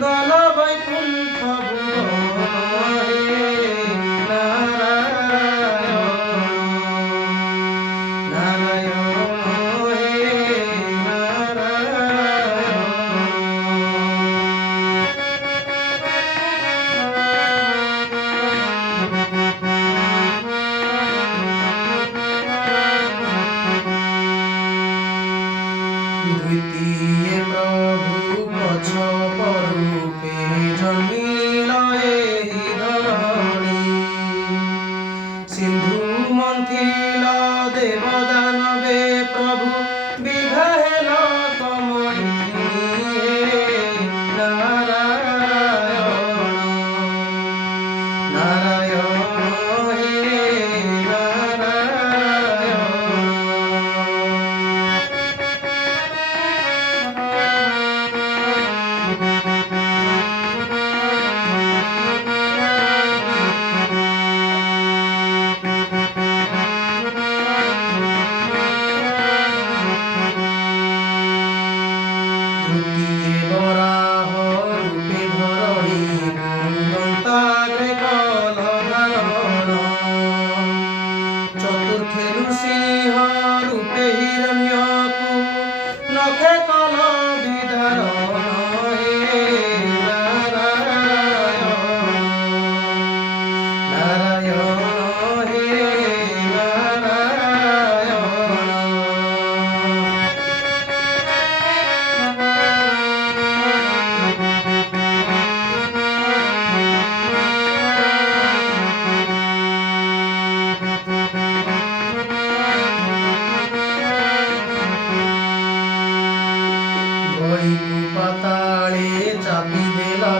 মঙ্গল বৈকুণ্ঠ ভুবনে নারায়ণ নারায়ণ হে নারায়ণ। দ্বিতীয় প্রভু পছ পরূপে জন্মিল এই ধরণী। সিন্ধু মন্থিল দেব দানবে প্রভু বিভা হেল তমরি হে নারায়ণ নারায়ণ হে নারায়ণ। তৃতীয় বরাহ রূপে ধরণী দন্তাগ্রে কলধারণ। চতুর্থে নৃসিংহ রূপে হিরণ্যকু নখে কল বিধারণ হে নারায়ণ নারায়ণ হে নারায়ণ। গড়িকু পাতালে চাপি দেলা